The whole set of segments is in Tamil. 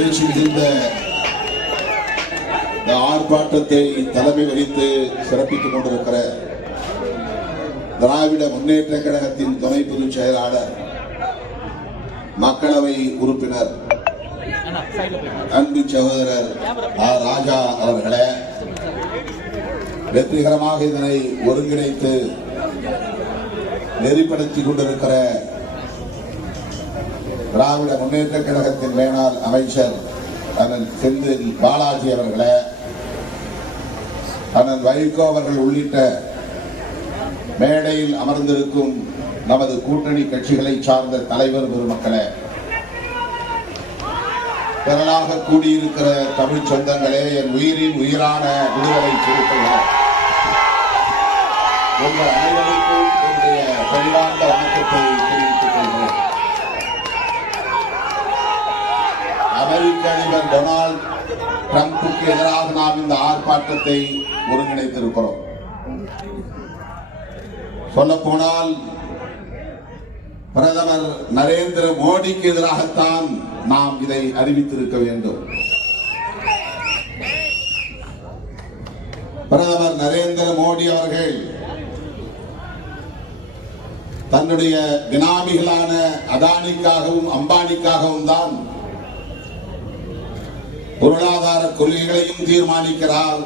நிகழ்ச்சி மிகுந்த இந்த ஆர்ப்பாட்டத்தை தலைமை வகித்து சிறப்பித்துக் கொண்டிருக்கிற திராவிட முன்னேற்ற கழகத்தின் துணை பொதுச் செயலாளர் மக்களவை உறுப்பினர் அன்பு சகோதரர் ஆர் ராஜா அவர்களே வெற்றிகரமாக இதனை ஒருங்கிணைத்து நெறிப்படுத்திக் கொண்டிருக்கிற திராவிட முன்னேற்ற கழகத்தின் மேலாள் அமைச்சர் அண்ணன் செந்தில் பாலாஜி அவர்களை அண்ணன் வைகோ அவர்கள் உள்ளிட்ட மேடையில் அமர்ந்திருக்கும் நமது கூட்டணி கட்சிகளை சார்ந்த தலைவர் பெருமக்களே திரளாக கூடியிருக்கிற தமிழ் சொந்தங்களே என் உயிரின் உயிரான விடுதலை சிறுத்தைகள் உங்கள் அனைவருக்கும் என்னுடைய பல்லாண்ட வணக்கத்தை அமெரிக்க அதிபர் டொனால்டு டிரம்புக்கு எதிராக நாம் இந்த ஆர்ப்பாட்டத்தை ஒருங்கிணைத்திருக்கிறோம் சொல்ல போனால் பிரதமர் நரேந்திர மோடிக்கு எதிராகத்தான் நாம் இதை அறிவித்திருக்க வேண்டும் பிரதமர் நரேந்திர மோடி அவர்கள் தன்னுடைய பினாமிகளான அதானிக்காகவும் அம்பானிக்காகவும் தான் பொருளாதார கொள்கைகளையும் தீர்மானிக்கிறார்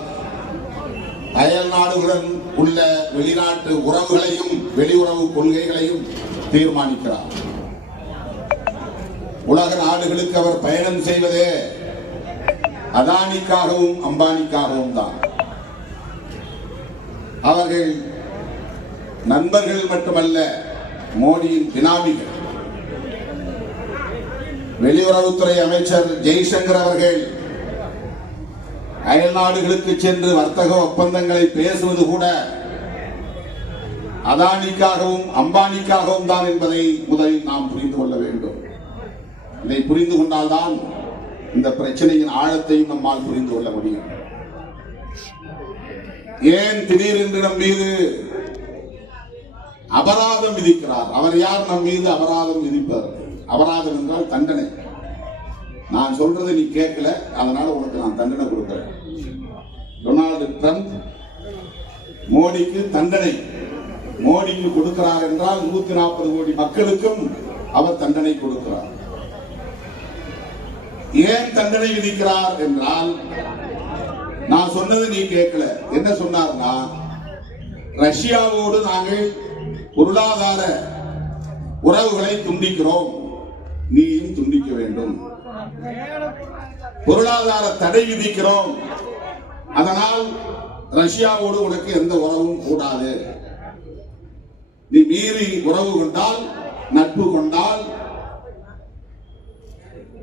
அயல் நாடுகளுடன் உள்ள வெளிநாட்டு உறவுகளையும் வெளியுறவு கொள்கைகளையும் தீர்மானிக்கிறார் உலக நாடுகளுக்கு அவர் பயணம் செய்வதே அதானிக்காகவும் அம்பானிக்காகவும் தான் அவர்கள் நண்பர்கள் மட்டுமல்ல மோடியின் பினாமிகள் வெளியுறவுத்துறை அமைச்சர் ஜெய்சங்கர் அவர்கள் அயல் நாடுகளுக்கு சென்று வர்த்தக ஒப்பந்தங்களை பேசுவது கூட அதானிக்காகவும் அம்பானிக்காகவும் தான் என்பதை முதலில் நாம் புரிந்து கொள்ள வேண்டும் இதை புரிந்து கொண்டால்தான் இந்த பிரச்சனையின் ஆழத்தையும் நம்மால் புரிந்து கொள்ள முடியும் ஏன் திடீரென்று நம் மீது அபராதம் விதிக்கிறார் அவர் யார் நம் மீது அபராதம் விதிப்பார் அபராதம் என்றால் தண்டனை நான் சொல்றதை நீ கேட்கல அதனால உனக்கு நான் தண்டனை கொடுக்கிறேன் டொனால்டு ட்ரம்ப் மோடிக்கு தண்டனை மோடிக்கு கொடுக்கிறார் என்றால் நூத்தி நாற்பது கோடி மக்களுக்கும் அவர் தண்டனை கொடுக்கிறார் ஏன் தண்டனை விதிக்கிறார் என்றால் நான் சொன்னது நீ கேட்கல என்ன சொன்னார்னா ரஷ்யாவோடு நாங்கள் பொருளாதார உறவுகளை துண்டிக்கிறோம் நீயும் துண்டிக்க வேண்டும் பொருளாதார தடை விதிக்கிறோம் அதனால் ரஷ்யாவோடு உனக்கு எந்த உறவும் கூடாது நீ மீறி உறவு கொண்டால் நட்பு கொண்டால்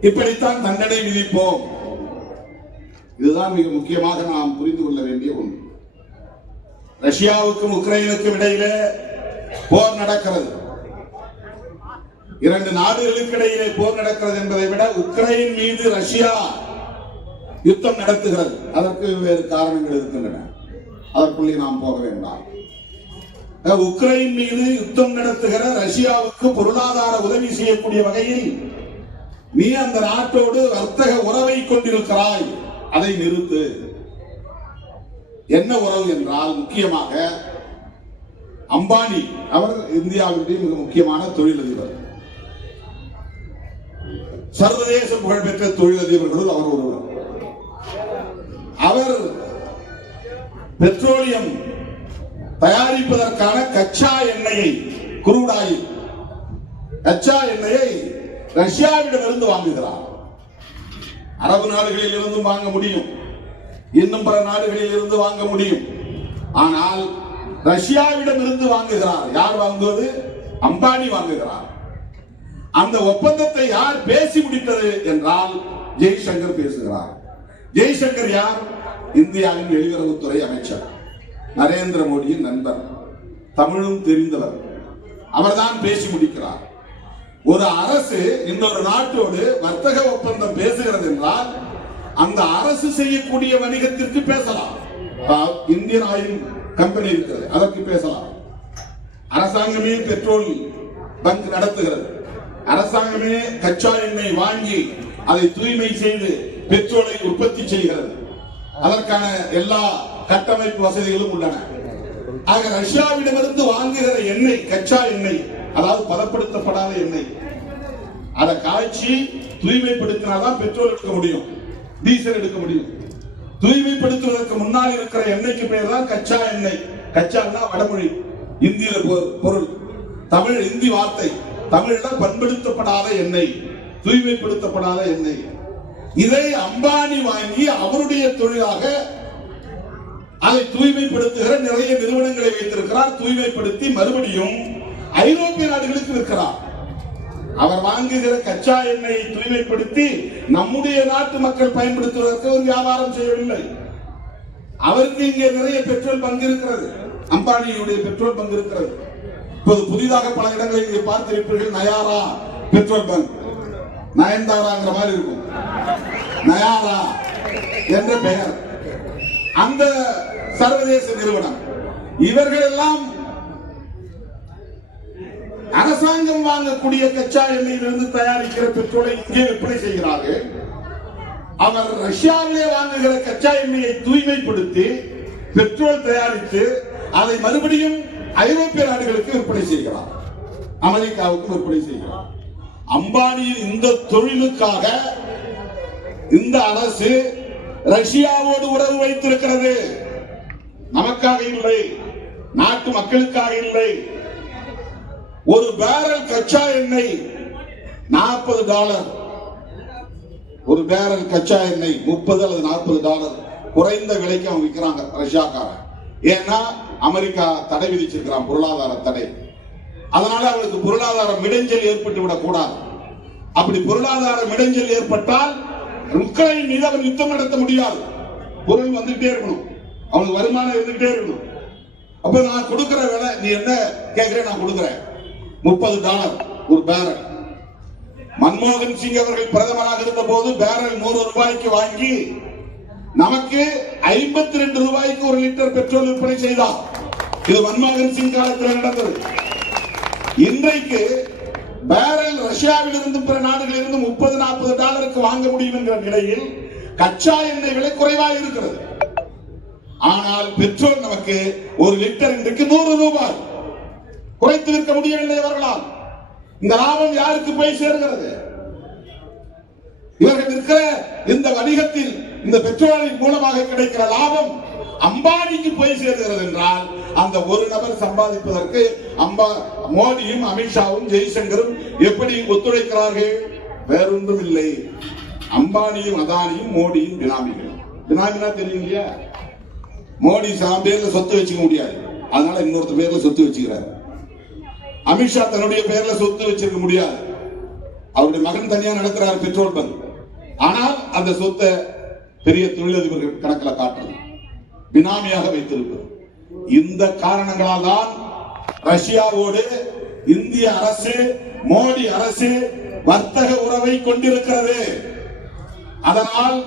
இப்படித்தான் தண்டனை விதிப்போம் இதுதான் மிக முக்கியமாக நாம் புரிந்து கொள்ள வேண்டிய ஒன்று ரஷ்யாவுக்கும் உக்ரைனுக்கும் இடையிலே போர் நடக்கிறது இரண்டு நாடுகளுக்கு இடையிலே போர் நடக்கிறது என்பதை விட உக்ரைன் மீது ரஷ்யா யுத்தம் நடத்துகிறது அதற்கு வேறு காரணங்கள் இருக்கின்றன அதற்குள்ளே நாம் போக வேண்டாம் உக்ரைன் மீது யுத்தம் நடத்துகிற ரஷ்யாவுக்கு பொருளாதார உதவி செய்யக்கூடிய வகையில் நீ அந்த நாட்டோடு வர்த்தக உறவை கொண்டிருக்கிறாய் அதை நிறுத்து என்ன உறவு என்றால் முக்கியமாக அம்பானி அவர் இந்தியாவினுடைய மிக முக்கியமான தொழிலதிபர் சர்வதேச புகழ்பெற்ற தொழிலதிபர்களுள் அவர் ஒருவர் அவர் பெட்ரோலியம் தயாரிப்பதற்கான கச்சா எண்ணெயை குரூட் கச்சா எண்ணெயை ரஷ்யாவிடமிருந்து வாங்குகிறார் அரபு நாடுகளில் இருந்தும் வாங்க முடியும் இன்னும் பல நாடுகளில் இருந்து வாங்க முடியும் ஆனால் ரஷ்யாவிடம் இருந்து வாங்குகிறார் யார் வாங்குவது அம்பானி வாங்குகிறார் அந்த ஒப்பந்தத்தை யார் பேசி முடித்தது என்றால் ஜெய்சங்கர் பேசுகிறார் ஜெய்சங்கர் யார் இந்தியாவின் வெளியுறவுத்துறை அமைச்சர் நரேந்திர மோடியின் நண்பர் தமிழும் தெரிந்தவர் அவர்தான் பேசி முடிக்கிறார் ஒரு அரசு இன்னொரு நாட்டோடு வர்த்தக ஒப்பந்தம் பேசுகிறது என்றால் அந்த அரசு செய்யக்கூடிய வணிகத்திற்கு பேசலாம் இந்தியன் ஆயில் கம்பெனி இருக்கிறது அதற்கு பேசலாம் அரசாங்கமே பெட்ரோல் பங்க் நடத்துகிறது அரசாங்கமே கச்சா எண்ணெய் வாங்கி அதை தூய்மை செய்து பெட்ரோலை உற்பத்தி செய்கிறது அதற்கான எல்லா கட்டமைப்பு வசதிகளும் உள்ளன ஆக ரஷ்யாவிடமிருந்து வாங்குகிற எண்ணெய் கச்சா எண்ணெய் அதாவது பதப்படுத்தப்படாத எண்ணெய் அதை காய்ச்சி தூய்மைப்படுத்தினாதான் பெட்ரோல் எடுக்க முடியும் டீசல் எடுக்க முடியும் தூய்மைப்படுத்துவதற்கு முன்னால் இருக்கிற எண்ணெய்க்கு பெயர் தான் கச்சா எண்ணெய் கச்சான்னா வடமொழி இந்திய பொருள் தமிழ் இந்தி வார்த்தை தமிழில் பண்படுத்தப்படாத எண்ணெய் தூய்மைப்படுத்தப்படாத எண்ணெய் இதை அம்பானி வாங்கி அவருடைய தொழிலாக அதை தூய்மைப்படுத்துகிற நிறைய நிறுவனங்களை வைத்திருக்கிறார் தூய்மைப்படுத்தி மறுபடியும் ஐரோப்பிய நாடுகளுக்கு இருக்கிறார் அவர் வாங்குகிற கச்சா எண்ணெயை தூய்மைப்படுத்தி நம்முடைய நாட்டு மக்கள் பயன்படுத்துவதற்கு ஒரு வியாபாரம் செய்யவில்லை அவருக்கு இங்கே நிறைய பெட்ரோல் பங்கு இருக்கிறது அம்பானியுடைய பெட்ரோல் பங்கு இருக்கிறது இப்போது புதிதாக பல இடங்களில் நீங்க பார்த்திருப்பீர்கள் நயாரா பெட்ரோல் பங்க் நயன்தாராங்கிற மாதிரி இருக்கும் நயாரா என்ற பெயர் அந்த சர்வதேச நிறுவனம் இவர்கள் எல்லாம் அரசாங்கம் வாங்கக்கூடிய கச்சா இருந்து தயாரிக்கிற பெட்ரோலை இங்கே விற்பனை செய்கிறார்கள் அவர் ரஷ்யாவிலே வாங்குகிற கச்சா எண்ணெயை தூய்மைப்படுத்தி பெட்ரோல் தயாரித்து அதை மறுபடியும் ஐரோப்பிய நாடுகளுக்கு விற்பனை செய்கிறார் அமெரிக்காவுக்கு விற்பனை செய்கிறார் அம்பானியின் இந்த தொழிலுக்காக இந்த அரசு ரஷ்யாவோடு உறவு வைத்திருக்கிறது நமக்காக இல்லை நாட்டு மக்களுக்காக இல்லை ஒரு பேரல் கச்சா எண்ணெய் நாற்பது டாலர் ஒரு பேரல் கச்சா எண்ணெய் முப்பது அல்லது நாற்பது டாலர் குறைந்த விலைக்கு அவங்க விற்கிறாங்க ரஷ்யாக்காரன் ஏன்னா அமெரிக்கா தடை விதிச்சிருக்கிறான் பொருளாதார தடை அதனால அவளுக்கு பொருளாதார மிடஞ்சல் ஏற்பட்டு விடக்கூடாது அப்படி பொருளாதார மிடஞ்சல் ஏற்பட்டால் உக்ரைன் மீது அவர் யுத்தம் நடத்த முடியாது பொருள் வந்துட்டே இருக்கணும் அவனுக்கு வருமானம் இருந்துகிட்டே இருக்கணும் அப்ப நான் கொடுக்கற வேலை நீ என்ன கேட்கிறேன் நான் கொடுக்குறேன் முப்பது டாலர் ஒரு பேரல் மன்மோகன் சிங் அவர்கள் பிரதமராக இருந்த போது பேரல் நூறு ரூபாய்க்கு வாங்கி நமக்கு ஐம்பத்தி ரெண்டு ரூபாய்க்கு ஒரு லிட்டர் பெட்ரோல் விற்பனை செய்தான் இது மன்மோகன் சிங் காலத்தில் நடந்தது இன்றைக்கு பேரல் ரஷ்யாவில் இருந்து பிற நாடுகளில் இருந்து முப்பது நாற்பது டாலருக்கு வாங்க முடியும் என்ற நிலையில் கச்சா எண்ணெய் விலை குறைவாக இருக்கிறது ஆனால் பெட்ரோல் நமக்கு ஒரு லிட்டர் இன்றைக்கு நூறு ரூபாய் குறைத்து விற்க முடியவில்லை அவர்களால் இந்த லாபம் யாருக்கு போய் சேர்கிறது இவர்கள் இருக்கிற இந்த வணிகத்தில் இந்த பெட்ரோலின் மூலமாக கிடைக்கிற லாபம் அம்பானிக்கு போய் சேர்கிறது என்றால் அந்த ஒரு நபர் சம்பாதிப்பதற்கு அம்பா மோடியும் அமித்ஷாவும் ஜெய்சங்கரும் எப்படி ஒத்துழைக்கிறார்கள் வேறொன்றும் இல்லை அம்பானியும் அதானியும் மோடியும் பினாமிகள் பினாமினா தெரியும் இல்லையா மோடி பேர்ல சொத்து வச்சுக்க முடியாது அதனால இன்னொருத்த பேர்ல சொத்து வச்சுக்கிறார் அமித்ஷா தன்னுடைய பேர்ல சொத்து வச்சிருக்க முடியாது அவருடைய மகன் தனியா நடத்துறாரு பெட்ரோல் பங்க் ஆனால் அந்த சொத்தை பெரிய தொழிலதிபர்கள் கணக்கில் காட்டுறது பினாமியாக வைத்திருக்கிறோம் இந்த காரணங்களால் தான் ரஷ்யாவோடு இந்திய அரசு மோடி அரசு வர்த்தக உறவை கொண்டிருக்கிறது அதனால்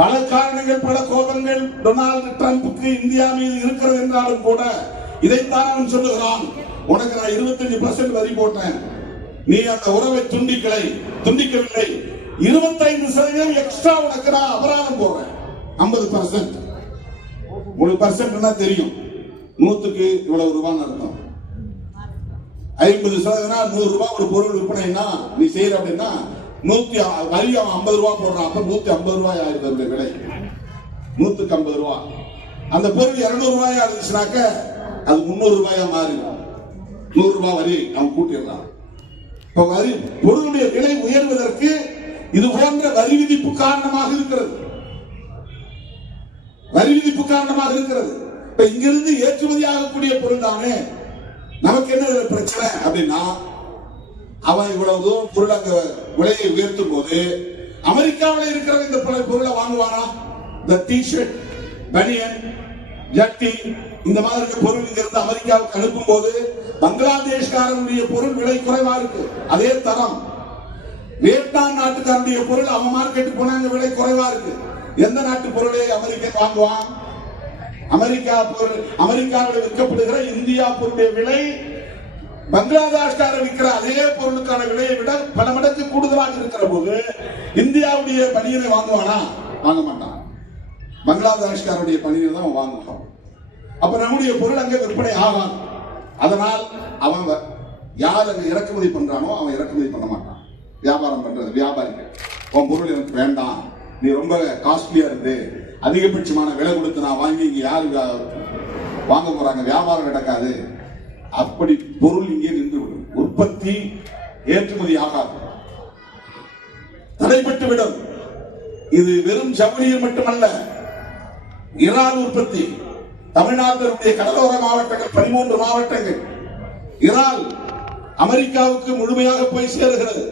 பல காரணங்கள் பல கோபங்கள் டொனால்டு டிரம்புக்கு இந்தியா மீது இருக்கிறது என்றாலும் கூட இதைத்தான் அவன் சொல்லுகிறான் உனக்கு நான் இருபத்தஞ்சு பர்சன்ட் வரி போட்டேன் நீ அந்த உறவை துண்டிக்கலை துண்டிக்கவில்லை இருபத்தைந்து சதவீதம் எக்ஸ்ட்ரா உனக்கு நான் அபராதம் போடுறேன் ஐம்பது பர்சன்ட் உங்களுக்கு பர்சன்ட்னா தெரியும் நூற்றுக்கு இவ்வளவு ரூபான்னு அர்த்தம் ஐம்பது சதவீதம்னா நூறு ரூபாய் ஒரு பொருள் விற்பனைன்னா நீ செய்யற அப்படின்னா நூத்தி வரி அவன் ஐம்பது ரூபா போடுறான் அப்ப நூத்தி ஐம்பது ரூபாய் ஆயிடுது அந்த விலை நூத்துக்கு ஐம்பது ரூபா அந்த பொருள் இருநூறு ரூபாயா இருந்துச்சுனாக்க அது முந்நூறு ரூபாயா மாறிடும் நூறு ரூபாய் வரி அவன் கூட்டிடுறான் இப்ப வரி பொருளுடைய விலை உயர்வதற்கு இது போன்ற வரி விதிப்பு காரணமாக இருக்கிறது வரி விதிப்பு காரணமாக இருக்கிறது இப்ப இங்கிருந்து ஏற்றுமதி ஆகக்கூடிய பொருள் தானே நமக்கு என்ன பிரச்சனை அப்படின்னா அவன் இவ்வளவு பொருள் அங்க விலையை உயர்த்தும் போது அமெரிக்காவில் இருக்கிற இந்த பொருளை வாங்குவானா இந்த டிஷர்ட் ஷர்ட் பனியன் ஜட்டி இந்த மாதிரி பொருள் இங்க இருந்து அமெரிக்காவுக்கு அனுப்பும் போது பங்களாதேஷ்காரனுடைய பொருள் விலை குறைவா இருக்கு அதே தரம் வியட்நாம் நாட்டுக்காரனுடைய பொருள் அவன் மார்க்கெட்டுக்கு போனா விலை குறைவா இருக்கு எந்த நாட்டு பொருளை அமெரிக்கன் வாங்குவான் அமெரிக்கா பொருள் அமெரிக்காவில் விற்கப்படுகிற இந்தியா பொருளுடைய விலை பங்களாதேஷ்கார விற்கிற அதே பொருளுக்கான விலையை விட பல மடங்கு கூடுதலாக இருக்கிற போது இந்தியாவுடைய பணியினை வாங்குவானா வாங்க மாட்டான் பங்களாதேஷ்காருடைய பணியை தான் வாங்குவான் அப்ப நம்முடைய பொருள் அங்கே விற்பனை ஆவான் அதனால் அவன் யார் அங்க இறக்குமதி பண்றானோ அவன் இறக்குமதி பண்ண மாட்டான் வியாபாரம் பண்றது வியாபாரிகள் உன் பொருள் எனக்கு வேண்டாம் நீ ரொம்ப காஸ்ட்லியா இருந்து அதிகபட்சமான விலை கொடுத்து நான் வாங்கி இங்க யாரு வாங்க போறாங்க வியாபாரம் நடக்காது அப்படி பொருள் இங்கே நின்று உற்பத்தி ஏற்றுமதி ஆகாது தடைபட்டுவிடும் இது வெறும் ஜவுளியில் மட்டுமல்ல இறால் உற்பத்தி தமிழ்நாட்டினுடைய கடலோர மாவட்டங்கள் பதிமூன்று மாவட்டங்கள் இறால் அமெரிக்காவுக்கு முழுமையாக போய் சேருகிறது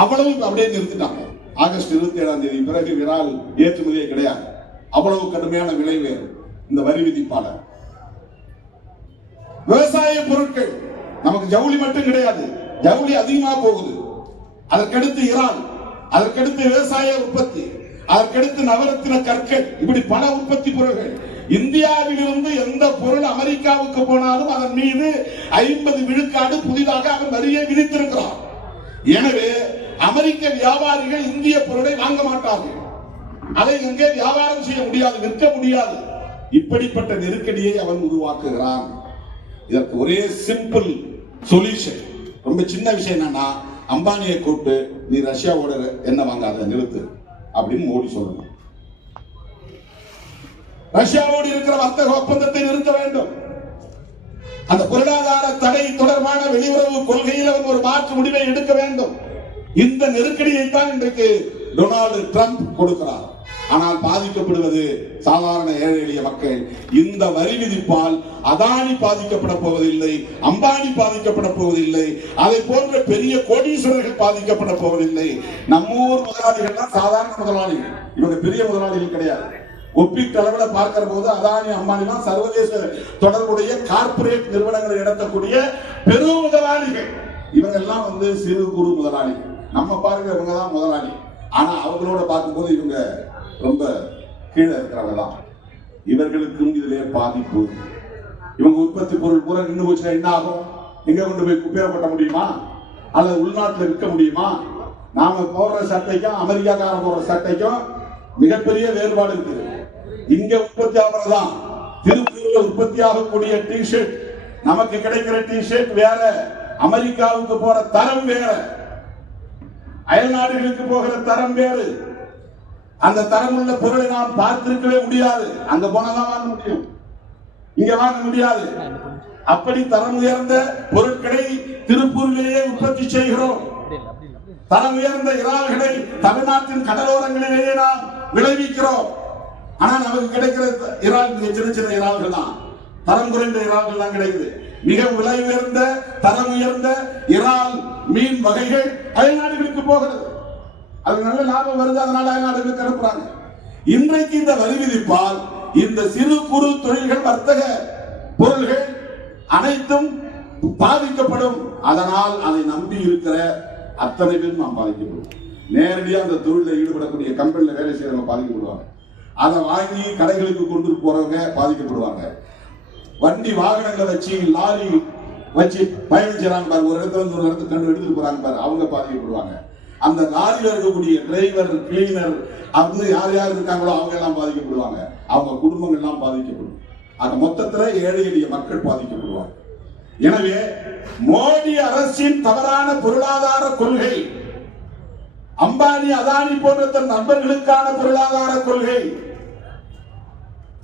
அவ்வளவு அப்படியே நிறுத்திட்டாங்க ஆகஸ்ட் இருபத்தி ஏழாம் தேதி பிறகு விரால் ஏற்றுமதியே கிடையாது அவ்வளவு கடுமையான விளைவு இந்த வரி விதிப்பாளர் விவசாய பொருட்கள் நமக்கு ஜவுளி மட்டும் கிடையாது ஜவுளி அதிகமா போகுது அதற்கடுத்து இரான் அதற்கடுத்து விவசாய உற்பத்தி அதற்கடுத்து நவரத்தின கற்கள் இப்படி பல உற்பத்தி பொருட்கள் இந்தியாவில் இருந்து எந்த பொருள் அமெரிக்காவுக்கு போனாலும் அதன் மீது ஐம்பது விழுக்காடு புதிதாக அவர் வரியை விதித்திருக்கிறார் எனவே அமெரிக்க வியாபாரிகள் இந்திய பொருளை வாங்க மாட்டார்கள் அதை இங்கே வியாபாரம் செய்ய முடியாது விற்க முடியாது இப்படிப்பட்ட நெருக்கடியை அவன் உருவாக்குகிறான் இதற்கு ஒரே சிம்பிள் சொல்யூஷன் ரொம்ப சின்ன விஷயம் என்னன்னா அம்பானியை கூப்பிட்டு நீ ரஷ்யாவோட என்ன வாங்காத நிறுத்து அப்படின்னு மோடி சொல்லணும் ரஷ்யாவோடு இருக்கிற வர்த்தக ஒப்பந்தத்தை நிறுத்த வேண்டும் அந்த பொருளாதார தடை தொடர்பான வெளியுறவு கொள்கையில் ஒரு மாற்று முடிவை எடுக்க வேண்டும் இந்த நெருக்கடியை தான் இன்றைக்கு டொனால்டு ட்ரம்ப் கொடுக்கிறார் ஆனால் பாதிக்கப்படுவது சாதாரண ஏழை எளிய மக்கள் இந்த வரி விதிப்பால் அதானி பாதிக்கப்பட போவதில்லை அம்பானி பாதிக்கப்பட போவதில்லை அதை போன்ற பெரிய கோடீஸ்வரர்கள் பாதிக்கப்பட போவதில்லை நம்மூர் முதலாளிகள் தான் சாதாரண முதலாளிகள் இவங்க பெரிய முதலாளிகள் கிடையாது ஒப்பீட்டளவில் பார்க்கிற போது அதானி தான் சர்வதேச தொடர்புடைய கார்பரேட் நிறுவனங்களை நடத்தக்கூடிய பெரும் முதலாளிகள் இவங்கெல்லாம் வந்து சிறு குறு முதலாளிகள் நம்ம பாருங்க இவங்க தான் முதலாளி ஆனால் அவங்களோட பார்க்கும்போது இவங்க ரொம்ப கீழே இருக்கிறவங்க தான் இவர்களுக்கும் இதிலே பாதிப்பு இவங்க உற்பத்தி பொருள் பூரா நின்று போச்சுன்னா என்ன ஆகும் எங்க கொண்டு போய் குப்பையில கொட்ட முடியுமா அல்லது உள்நாட்டில் விற்க முடியுமா நாம போடுற சட்டைக்கும் அமெரிக்காக்காரன் போடுற சட்டைக்கும் மிகப்பெரிய வேறுபாடு இருக்குது இங்க உற்பத்தி ஆகிறதான் திருப்பூர்ல உற்பத்தி ஆகக்கூடிய டிஷர்ட் நமக்கு கிடைக்கிற டிஷர்ட் வேற அமெரிக்காவுக்கு போற தரம் வேற அயல் நாடுகளுக்கு போகிற தரம் வேறு அந்த தரம் உள்ள பொருளை நாம் பார்த்திருக்கவே முடியாது அங்க போனதான் வாங்க முடியும் இங்க வாங்க முடியாது அப்படி தரம் உயர்ந்த பொருட்களை திருப்பூரிலேயே உற்பத்தி செய்கிறோம் தரம் உயர்ந்த இறால்களை தமிழ்நாட்டின் கடலோரங்களிலேயே நாம் விளைவிக்கிறோம் ஆனால் நமக்கு கிடைக்கிற இறால் சின்ன சின்ன இறால்கள் தான் தரம் குறைந்த இறால்கள் தான் கிடைக்குது மிக விலை உயர்ந்த தரம் உயர்ந்த இறால் மீன் வகைகள் அயல்நாடுகளுக்கு போகிறது அது நல்ல லாபம் வருது அதனால அயல்நாடுகளுக்கு அனுப்புறாங்க இன்றைக்கு இந்த வரி விதிப்பால் இந்த சிறு குறு தொழில்கள் வர்த்தக பொருள்கள் அனைத்தும் பாதிக்கப்படும் அதனால் அதை நம்பி இருக்கிற அத்தனை பேரும் நாம் பாதிக்கப்படும் நேரடியாக அந்த தொழிலில் ஈடுபடக்கூடிய கம்பெனியில் வேலை செய்யறவங்க பாதிக்கப்படுவாங்க அதை வாங்கி கடைகளுக்கு கொண்டு போறவங்க பாதிக்கப்படுவாங்க வண்டி வாகனங்களை வச்சு லாரி வச்சு பயணம் பாரு ஒரு இடத்துல இருந்து ஒரு இடத்துக்கு கண்டு எடுத்துட்டு போறாங்க பாரு அவங்க பாதிக்கப்படுவாங்க அந்த லாரியில் இருக்கக்கூடிய டிரைவர் கிளீனர் அது யார் யார் இருக்காங்களோ அவங்க எல்லாம் பாதிக்கப்படுவாங்க அவங்க குடும்பங்கள் எல்லாம் பாதிக்கப்படும் அந்த மொத்தத்துல ஏழை எளிய மக்கள் பாதிக்கப்படுவாங்க எனவே மோடி அரசின் தவறான பொருளாதார கொள்கை அம்பானி அதானி போன்ற தன் நண்பர்களுக்கான பொருளாதார கொள்கை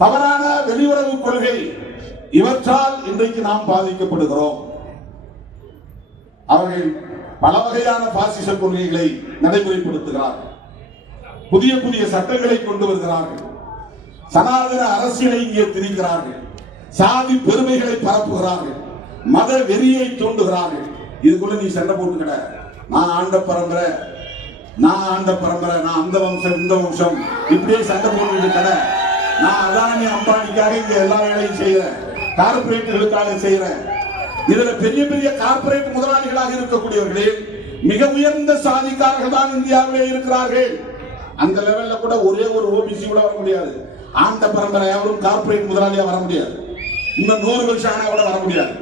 தவறான வெளியுறவு கொள்கை இவற்றால் இன்றைக்கு நாம் பாதிக்கப்படுகிறோம் அவர்கள் பல வகையான பாசிச கொள்கைகளை நடைமுறைப்படுத்துகிறார் புதிய புதிய சட்டங்களை கொண்டு வருகிறார்கள் சனாதன அரசியலை இங்கே திணிக்கிறார்கள் சாதி பெருமைகளை பரப்புகிறார்கள் மத வெறியை தூண்டுகிறார்கள் இதுக்குள்ள நீ சண்டை போட்டுக்கட நான் ஆண்ட பரம்பரை நான் ஆண்ட பரம்பரை நான் அந்த வம்சம் இந்த வம்சம் இப்படியே சண்டை போட்டுக்கிட்டு நான் அதானி அம்பானிக்காக இங்க எல்லா வேலையும் செய்யறேன் கார்பரேட்டுகளுக்காக செய்யறேன் இதுல பெரிய பெரிய கார்பரேட் முதலாளிகளாக இருக்கக்கூடியவர்களே மிக உயர்ந்த சாதிக்காரர்கள் தான் இந்தியாவிலே இருக்கிறார்கள் அந்த லெவல்ல கூட ஒரே ஒரு ஓபிசி கூட வர முடியாது ஆண்ட பரம்பரை யாரும் கார்பரேட் முதலாளியா வர முடியாது இன்னும் நூறு வருஷம் ஆனா கூட வர முடியாது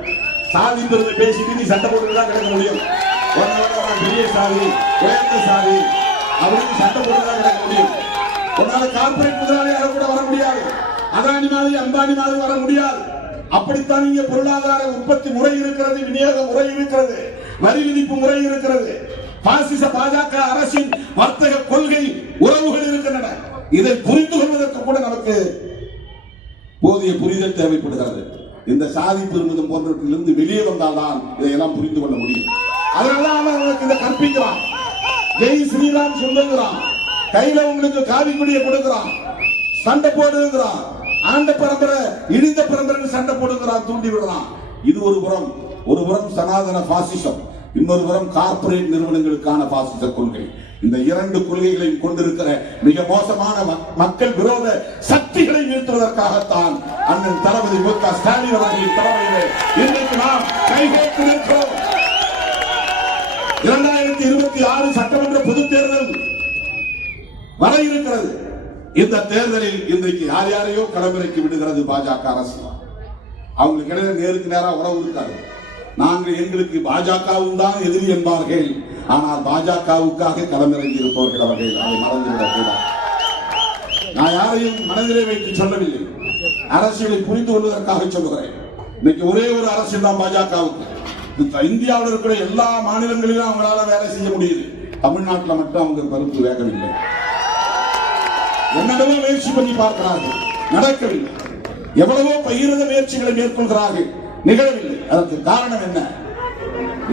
சாதி பெருமை பேசிட்டு நீ சண்டை போட்டு தான் கிடைக்க முடியும் பெரிய சாதி உயர்ந்த சாதி அப்படின்னு சண்டை போட்டு தான் கிடைக்க முடியும் உன்னால கார்பரேட் முதலாளியாக கூட வர முடியாது அதானி மாதிரி அம்பானி மாதிரி வர முடியாது அப்படித்தான் இங்கே பொருளாதார உற்பத்தி முறை இருக்கிறது விநியோக முறை இருக்கிறது வரி விதிப்பு முறை இருக்கிறது பாசிச பாஜக அரசின் வர்த்தக கொள்கை உறவுகள் இருக்கின்றன இதை புரிந்து கொள்வதற்கு கூட நமக்கு போதிய புரிதல் தேவைப்படுகிறது இந்த சாதி பெருமிதம் போன்றவற்றிலிருந்து வெளியே வந்தால்தான் இதையெல்லாம் புரிந்து கொள்ள முடியும் அதனால அவர்களுக்கு இதை கற்பிக்கிறான் ஜெய் ஸ்ரீராம் சொல்லுகிறான் கையில உங்களுக்கு காவி கொடியை கொடுக்கிறான் சண்டை போடுகிறான் ஆண்ட பரம்பரை இடிந்த பரம்பரை சண்டை போடுகிறான் தூண்டி விடலாம் இது ஒரு புறம் ஒரு புறம் சனாதன பாசிசம் இன்னொரு புறம் கார்பரேட் நிறுவனங்களுக்கான பாசிச கொள்கை இந்த இரண்டு கொள்கைகளையும் கொண்டிருக்கிற மிக மோசமான மக்கள் விரோத சக்திகளை நிறுத்துவதற்காகத்தான் அண்ணன் தளபதி மு க ஸ்டாலின் அவர்களின் தலைமையிலே இன்றைக்கு நாம் கைகோர்த்து நிற்கிறோம் இரண்டாயிரத்தி இருபத்தி ஆறு சட்டமன்ற பொதுத் தேர்தல் வர இருக்கிறது இந்த தேர்தலில் இன்றைக்கு யார் யாரையோ கடமுறைக்கு விடுகிறது பாஜக அரசு அவங்களுக்கு இடையில நேருக்கு நேராக உறவு இருக்காது நாங்கள் எங்களுக்கு பாஜகவும் தான் எதிரி என்பார்கள் ஆனால் பாஜகவுக்காக களமிறங்கி இருப்பவர்கள் அவர்கள் அதை மறந்துவிடக் கூடாது நான் யாரையும் மனதிலே வைத்து சொல்லவில்லை அரசியலை புரிந்து கொள்வதற்காக சொல்லுகிறேன் இன்னைக்கு ஒரே ஒரு அரசியல் தான் பாஜகவுக்கு இந்தியாவில் இருக்கிற எல்லா மாநிலங்களிலும் அவங்களால வேலை செய்ய முடியுது தமிழ்நாட்டில் மட்டும் அவங்க பருப்பு வேகவில்லை என்னென்னவோ முயற்சி பண்ணி பார்க்கிறார்கள் நடக்கவில்லை எவ்வளவோ பகிரத முயற்சிகளை மேற்கொள்கிறார்கள் நிகழவில்லை அதற்கு காரணம் என்ன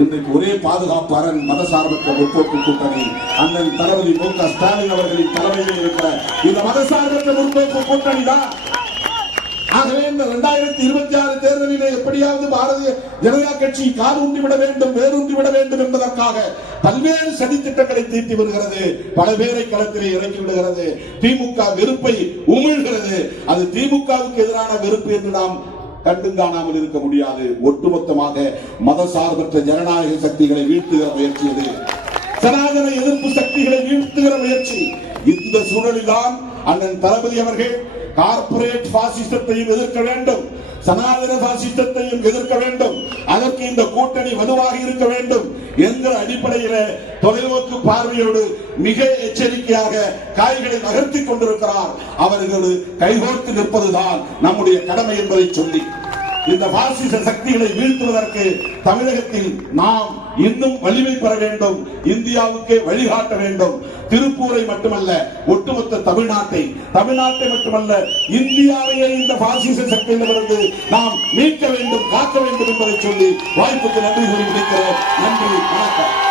இன்றைக்கு ஒரே பாதுகாப்பு அரண் மதசார்பற்ற முற்போக்கு கூட்டணி அண்ணன் தளபதி மு க ஸ்டாலின் அவர்களின் தலைமையில் இருக்கிற இந்த மதசார்பற்ற முற்போக்கு கூட்டணி தான் ஆகவே இந்த இரண்டாயிரத்தி இருபத்தி ஆறு தேர்தலிலே எப்படியாவது பாரதிய ஜனதா கட்சி கால் ஊன்றிவிட வேண்டும் வேண்டும் என்பதற்காக பல்வேறு சதி திட்டங்களை வருகிறது பல பேரை களத்திலே இறக்கி விடுகிறது திமுக வெறுப்பை உமிழ்கிறது அது திமுகவுக்கு எதிரான வெறுப்பு என்று நாம் கண்டும் காணாமல் இருக்க முடியாது ஒட்டுமொத்தமாக மதசார்பற்ற ஜனநாயக சக்திகளை வீழ்த்துகிற முயற்சி இது சனாதன எதிர்ப்பு சக்திகளை வீழ்த்துகிற முயற்சி இந்த சூழலில்தான் அண்ணன் தளபதி அவர்கள் கார்பரேட் பாசிசத்தையும் எதிர்க்க வேண்டும் சனாதன பாசிசத்தையும் எதிர்க்க வேண்டும் அதற்கு இந்த கூட்டணி வலுவாக இருக்க வேண்டும் என்கிற அடிப்படையில தொலைநோக்கு பார்வையோடு மிக எச்சரிக்கையாக காய்களை நகர்த்தி கொண்டிருக்கிறார் அவர்கள் கைகோர்த்து நிற்பதுதான் நம்முடைய கடமை என்பதை சொல்லி இந்த பாசிச சக்திகளை வீழ்த்துவதற்கு தமிழகத்தில் நாம் இன்னும் வலிமை பெற வேண்டும் இந்தியாவுக்கே வழிகாட்ட வேண்டும் திருப்பூரை மட்டுமல்ல ஒட்டுமொத்த தமிழ்நாட்டை தமிழ்நாட்டை மட்டுமல்ல இந்தியாவையே இந்த பாசிச சக்தியிலிருந்து நாம் மீட்க வேண்டும் காக்க வேண்டும் என்பதை சொல்லி வாய்ப்புக்கு நன்றி கூறி நன்றி வணக்கம்